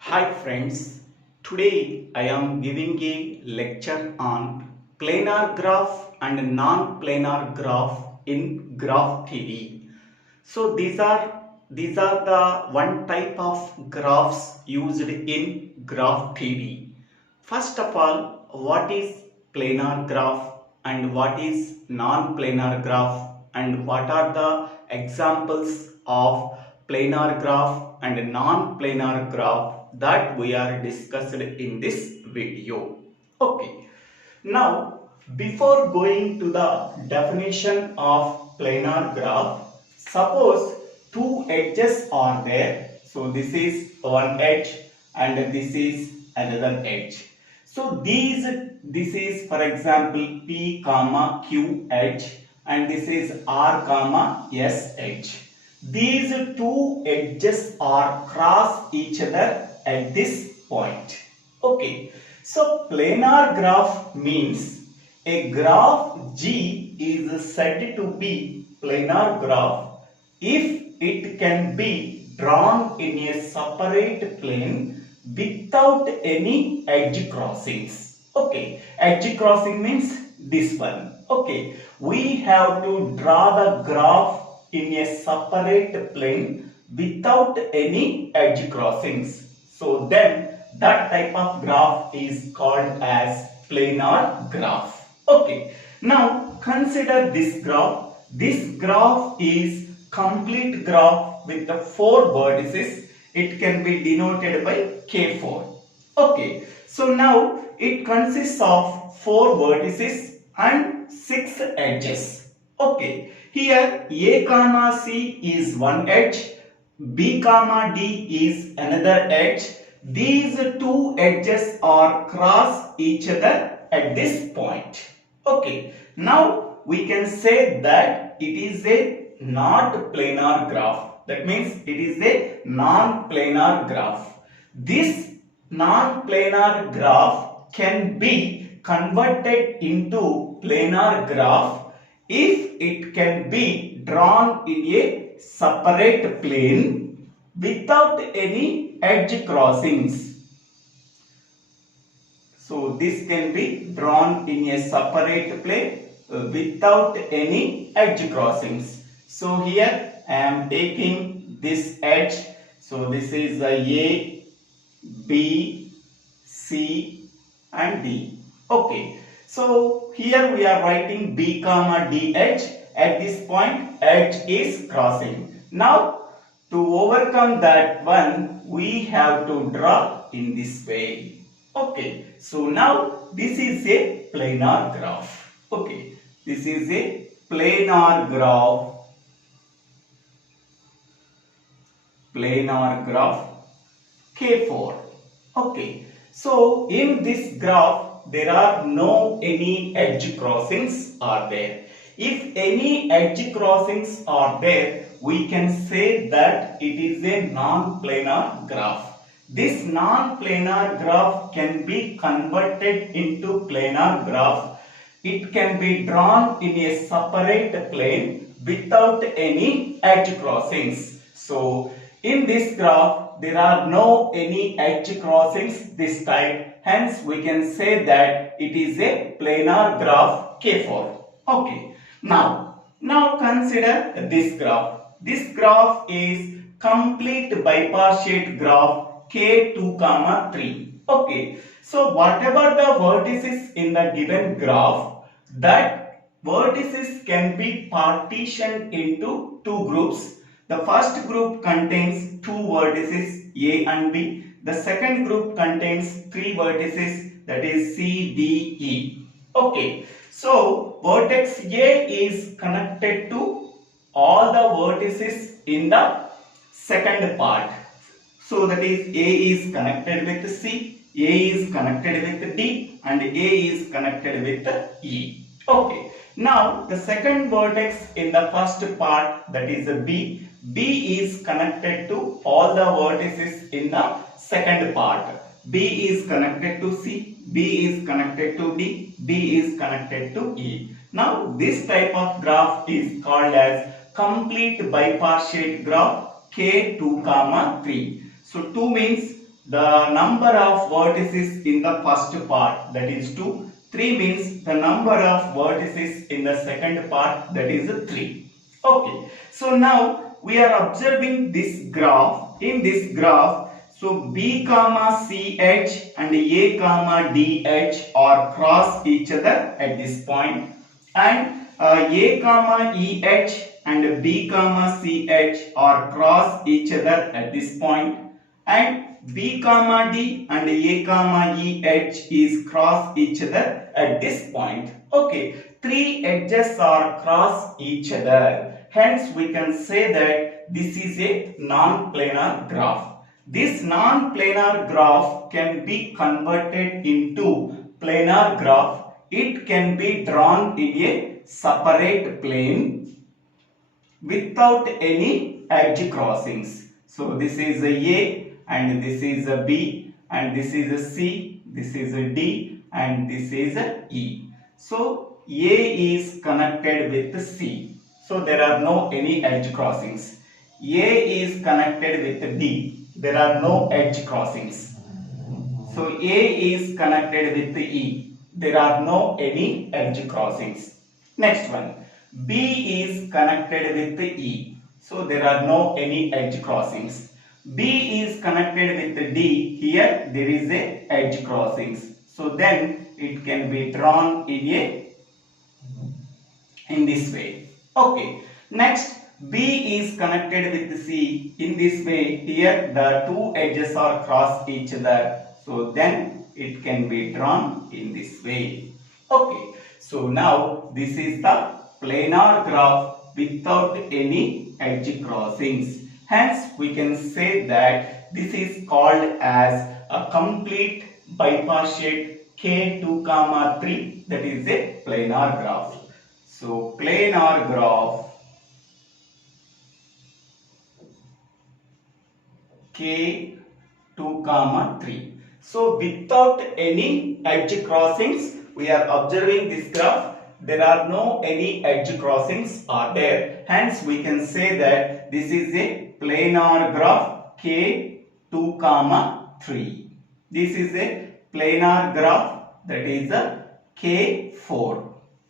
Hi friends, today I am giving a lecture on planar graph and non-planar graph in graph theory. So these are the one type of graphs used in graph theory. First of all, what is planar graph and what is non-planar graph and what are the examples of planar graph and non-planar graph that we are discussed in this video. Okay. Now, before going to the definition of planar graph, suppose two edges are there. So this is one edge and this is another edge. So this is for example P comma Q edge and this is R comma S edge. These two edges are cross each other at this point. Okay. So planar graph means a graph G is said to be planar graph if it can be drawn in a separate plane without any edge crossings. Okay, edge crossing means this one. Okay, we have to draw the graph in a separate plane without any edge crossings. So then that type of graph is called as planar graph. Okay, now consider this graph. This graph is complete graph with the 4 vertices. It can be denoted by K4. Okay, so now it consists of 4 vertices and 6 edges. Okay, here A comma C is one edge, B comma D is another edge. These two edges are cross each other at this point. Okay, now we can say that it is a not planar graph. That means it is a non-planar graph. This non-planar graph can be converted into planar graph if it can be drawn in a separate plane without any edge crossings. So this can be drawn in a separate plane without any edge crossings. So here I am taking this edge. So this is A, B, C and D. Okay. So here we are writing B comma D edge. At this point edge is crossing. Now to overcome that one, we have to draw in this way. Okay, so now this is a planar graph. Okay, this is a planar graph. Planar graph K4. Okay, so in this graph there are no any edge crossings are there. If any edge crossings are there, we can say that it is a non-planar graph. This non-planar graph can be converted into planar graph. It can be drawn in a separate plane without any edge crossings. So in this graph there are no any edge crossings this type. Hence we can say that it is a planar graph K4. Okay. Now consider this graph. This graph is complete bipartite graph K2 comma 3. Okay. So whatever the vertices in the given graph, that vertices can be partitioned into two groups. The first group contains two vertices A and B. The second group contains three vertices, that is C, D, E. Okay. So vertex A is connected to all the vertices in the second part. So that is A is connected with C, A is connected with D and A is connected with E. Okay. Now the second vertex in the first part, that is B. B is connected to all the vertices in the second part. B is connected to C, B is connected to D, B is connected to E. Now this type of graph is called as complete bipartite graph K2 comma 3. So 2 means the number of vertices in the first part, that is 2. 3 means the number of vertices in the second part, that is 3. Okay, so now we are observing this graph. In this graph, so B comma CH and A comma DH are cross each other at this point, and A comma EH and B comma CH are cross each other at this point, and B comma D and A comma EH is cross each other at this point. Okay, 3 edges are cross each other. Hence, we can say that this is a non-planar graph. This non-planar graph can be converted into planar graph. It can be drawn in a separate plane without any edge crossings. So this is a and this is a B and this is a C, this is a D and this is a E. So A is connected with C. So there are no any edge crossings. A is connected with D. There are no edge crossings. So A is connected with E. There are no any edge crossings. Next one. B is connected with E. So there are no any edge crossings. B is connected with D. Here there is a edge crossings. So then it can be drawn in this way. Okay. Next, B is connected with C in this way. Here the two edges are cross each other. So then it can be drawn in this way. Okay. So now this is the planar graph without any edge crossings. Hence we can say that this is called as a complete bipartite K2, 3, that is a planar graph. So planar graph K2, 3. So without any edge crossings, we are observing this graph. There are no any edge crossings are there. Hence we can say that this is a planar graph K2, 3. This is a planar graph, that is a K4.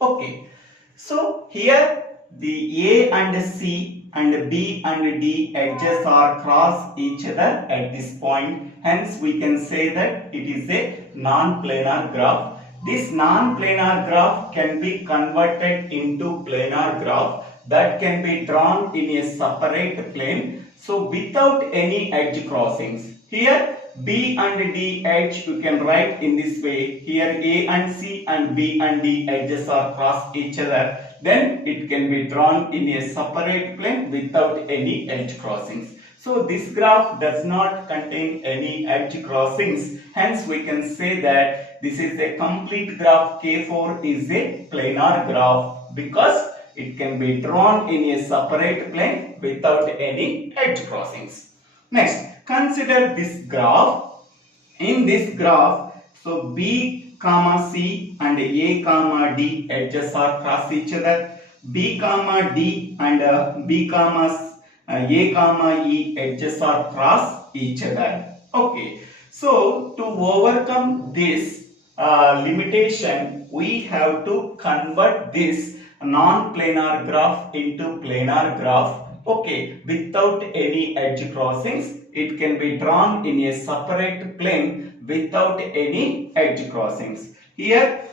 Okay. So here the A and C and B and D edges are cross each other at this point. Hence we can say that it is a non-planar graph. This non-planar graph can be converted into planar graph that can be drawn in a separate plane. So without any edge crossings. Here B and D edge you can write in this way. Here A and C and B and D edges are cross each other. Then it can be drawn in a separate plane without any edge crossings. So this graph does not contain any edge crossings. Hence we can say that this is a complete graph. K4 is a planar graph because it can be drawn in a separate plane without any edge crossings. Next, consider this graph. In this graph, so B comma C and A comma D edges are cross each other. B comma D and B comma A comma E edges are cross each other. Okay. So to overcome this limitation, we have to convert this non-planar graph into planar graph. Okay, without any edge crossings. It can be drawn in a separate plane without any edge crossings. Here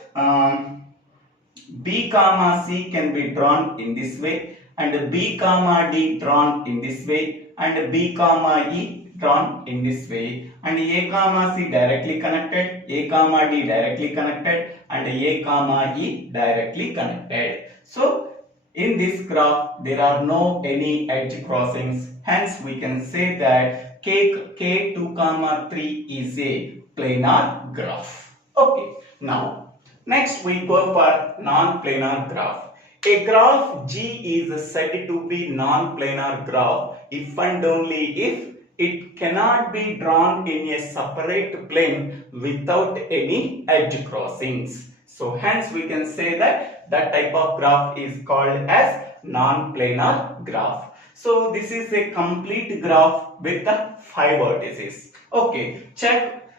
B comma C can be drawn in this way, and B comma D drawn in this way, and B comma E drawn in this way, and A comma C directly connected, A comma D directly connected, and A comma E directly connected. So in this graph there are no any edge crossings. Hence we can say that K2, 3 is a planar graph. Okay. Now next we go for non-planar graph. A graph G is said to be non-planar graph if and only if it cannot be drawn in a separate plane without any edge crossings. So hence we can say that that type of graph is called as non-planar graph. So this is a complete graph with the 5 vertices. Okay, check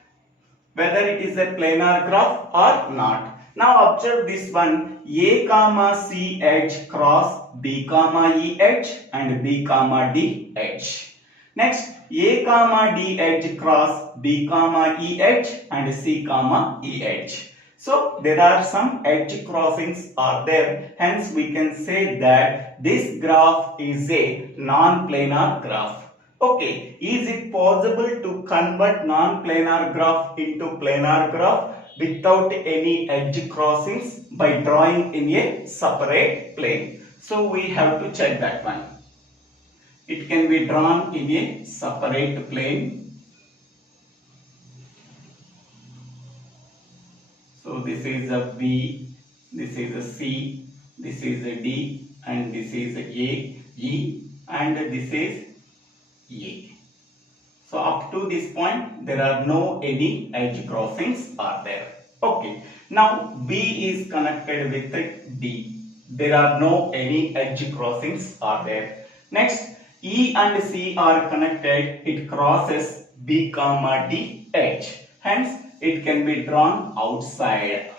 whether it is a planar graph or not. Now observe this one, A comma C edge cross B comma E edge and B comma D edge. Next, A comma D edge cross B comma E edge and C comma E edge. So there are some edge crossings are there, hence we can say that this graph is a non-planar graph. Okay, is it possible to convert non-planar graph into planar graph without any edge crossings by drawing in a separate plane? So we have to check that one. It can be drawn in a separate plane. So this is a B, this is a C, this is a D, and this is a E, and this is A. So up to this point there are no any edge crossings are there. Okay. Now B is connected with D. There are no any edge crossings are there. Next, E and C are connected. It crosses B comma D edge. Hence it can be drawn outside.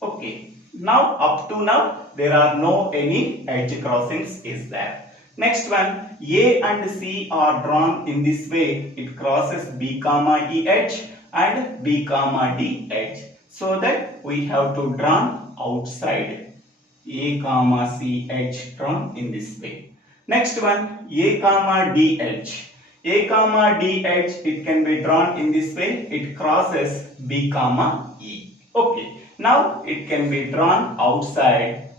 Okay. Now up to now there are no any edge crossings is there. Next one, A and C are drawn in this way. It crosses B comma E edge and B comma D edge. So that we have to draw outside. A comma C edge drawn in this way. Next one, A comma D edge. A comma D edge, it can be drawn in this way. It crosses B comma E. Okay. Now it can be drawn outside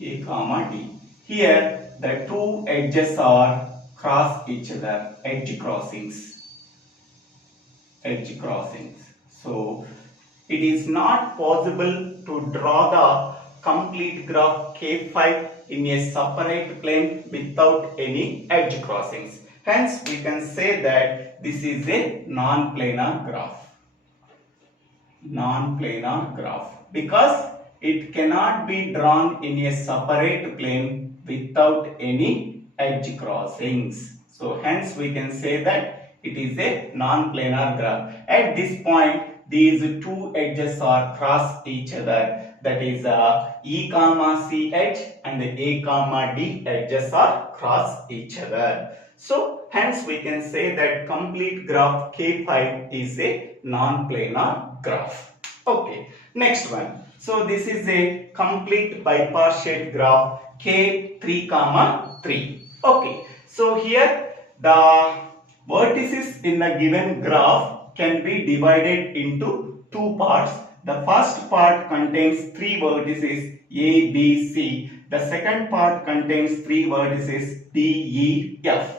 A comma D. Here the two edges are cross each other, edge crossings. Edge crossings. So it is not possible to draw the complete graph K5 in a separate plane without any edge crossings. Hence we can say that this is a non-planar graph. Non-planar graph, because it cannot be drawn in a separate plane without any edge crossings. So hence we can say that it is a non-planar graph. At this point these two edges are cross each other, that is E comma C edge and A comma D edges are cross each other. So hence we can say that complete graph K5 is a non-planar graph. Okay, next one. So this is a complete bipartite graph K3 comma 3. Okay, so here the vertices in the given graph can be divided into two parts. The first part contains three vertices A, B, C. The second part contains three vertices D, E, F.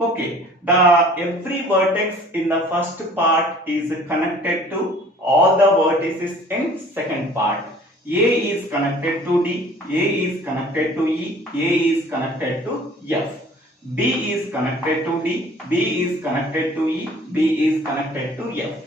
Okay, every vertex in the first part is connected to all the vertices in second part. A is connected to D, A is connected to E, A is connected to F. B is connected to D, B is connected to E, B is connected to F.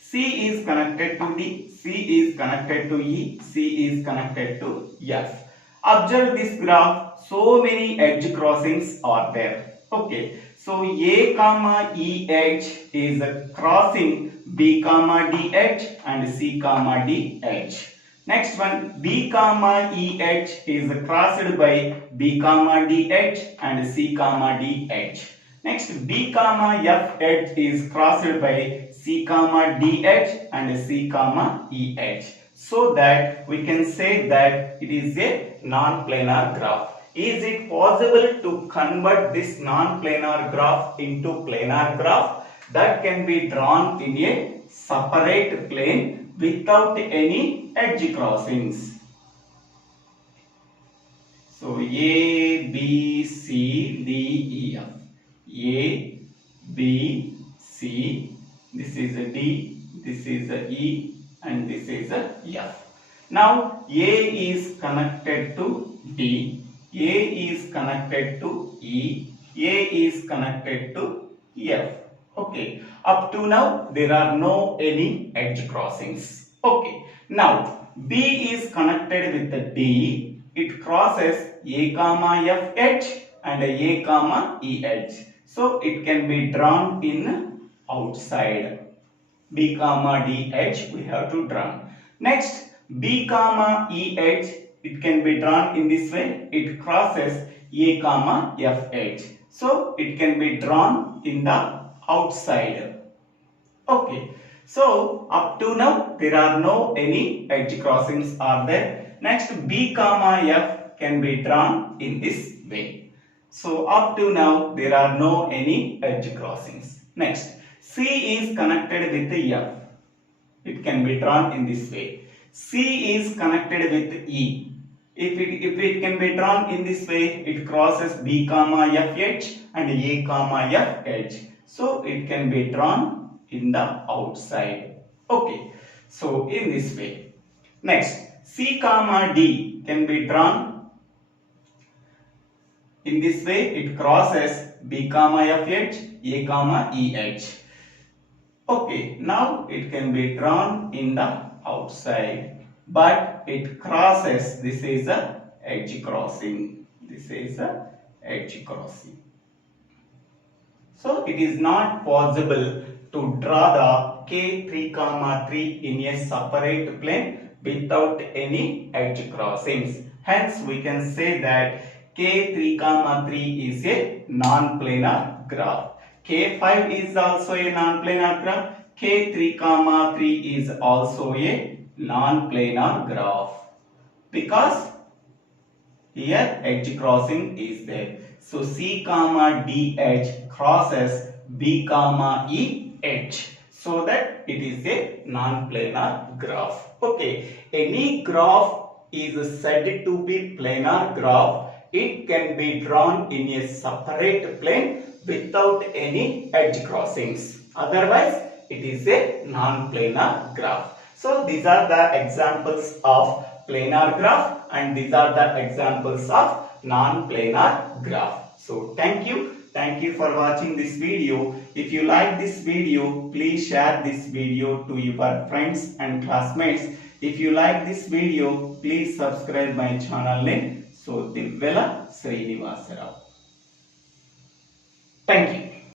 C is connected to D, C is connected to E, C is connected to F. Observe this graph, so many edge crossings are there. Okay, so A comma E edge is crossing B comma D edge and C comma D edge. Next one, B comma E edge is crossed by B comma D edge and C comma D edge. Next, B comma F edge is crossed by C comma D edge and C comma E edge. So that we can say that it is a non-planar graph. Is it possible to convert this non-planar graph into planar graph that can be drawn in a separate plane without any edge crossings? So A, B, C, D, E, F. A, B, C, this is a D, this is a E, and this is a F. Now A is connected to D, A is connected to E, A is connected to F. Okay, up to now there are no any edge crossings. Okay, now B is connected with the D, it crosses A comma F edge and A comma E edge. So it can be drawn in outside. B comma D edge we have to draw. Next, B comma E edge, it can be drawn in this way. It crosses A comma F edge. So it can be drawn in the outside. Okay. So up to now there are no any edge crossings are there. Next, B comma F can be drawn in this way. So up to now there are no any edge crossings. Next, C is connected with F. It can be drawn in this way. C is connected with E. If it can be drawn in this way, it crosses B comma F edge and A comma F edge. So it can be drawn in the outside. Okay. So in this way. Next, C comma D can be drawn in this way. It crosses B comma F edge, A comma E edge. Okay, now it can be drawn in the outside, but it crosses. This is a edge crossing. This is a edge crossing. So it is not possible to draw the K3 comma 3 in a separate plane without any edge crossings. Hence we can say that K3 comma 3 is a non-planar graph. K5 is also a non-planar graph. K3 comma 3 is also a non-planar graph because here edge crossing is there. So C comma D edge crosses B comma E edge, so that it is a non-planar graph. Okay, any graph is said to be planar graph. It can be drawn in a separate plane without any edge crossings. Otherwise, it is a non-planar graph. So these are the examples of planar graph and these are the examples of non-planar graph. So thank you. Thank you for watching this video. If you like this video, please share this video to your friends and classmates. If you like this video, please subscribe my channel name. So Divvela Srinivasa. Thank you.